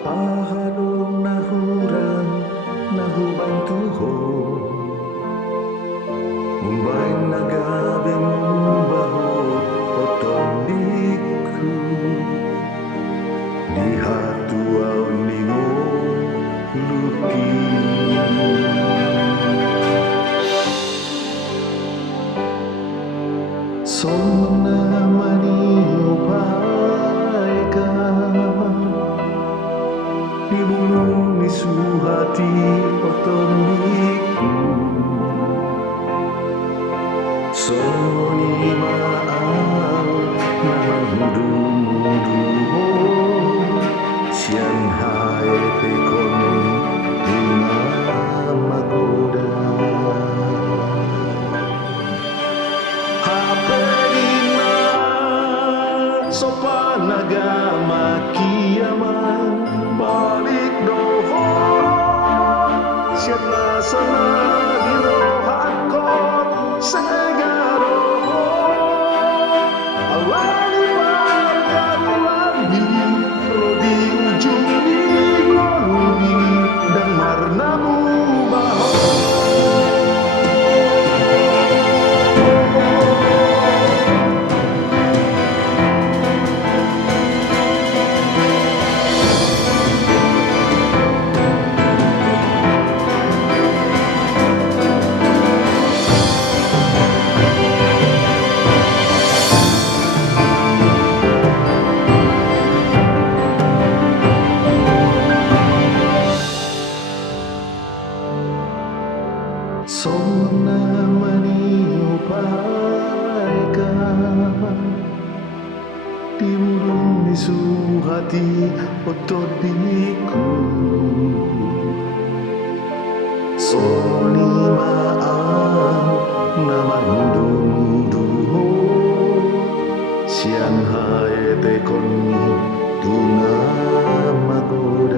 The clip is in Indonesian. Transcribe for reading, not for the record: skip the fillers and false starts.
Pahadong nahuran nahubantuho Mumbai nagabi baho potong diku di hatuaw ningo luki Sona maniu paika di bulung isu hati potong diku Soni maau naman mudu-mudu Siang hai tekon tuna magoda Hapedina sopan agama kiaman balik dohon Siapa sana dirohat kot segaroho Awali pada lagi Rodi ujung di golungi dan marnamu baho Sona maniu paika di burung isu hati otot diku Soni maau nama mudu-mudu Siang hai tekon tuna magoda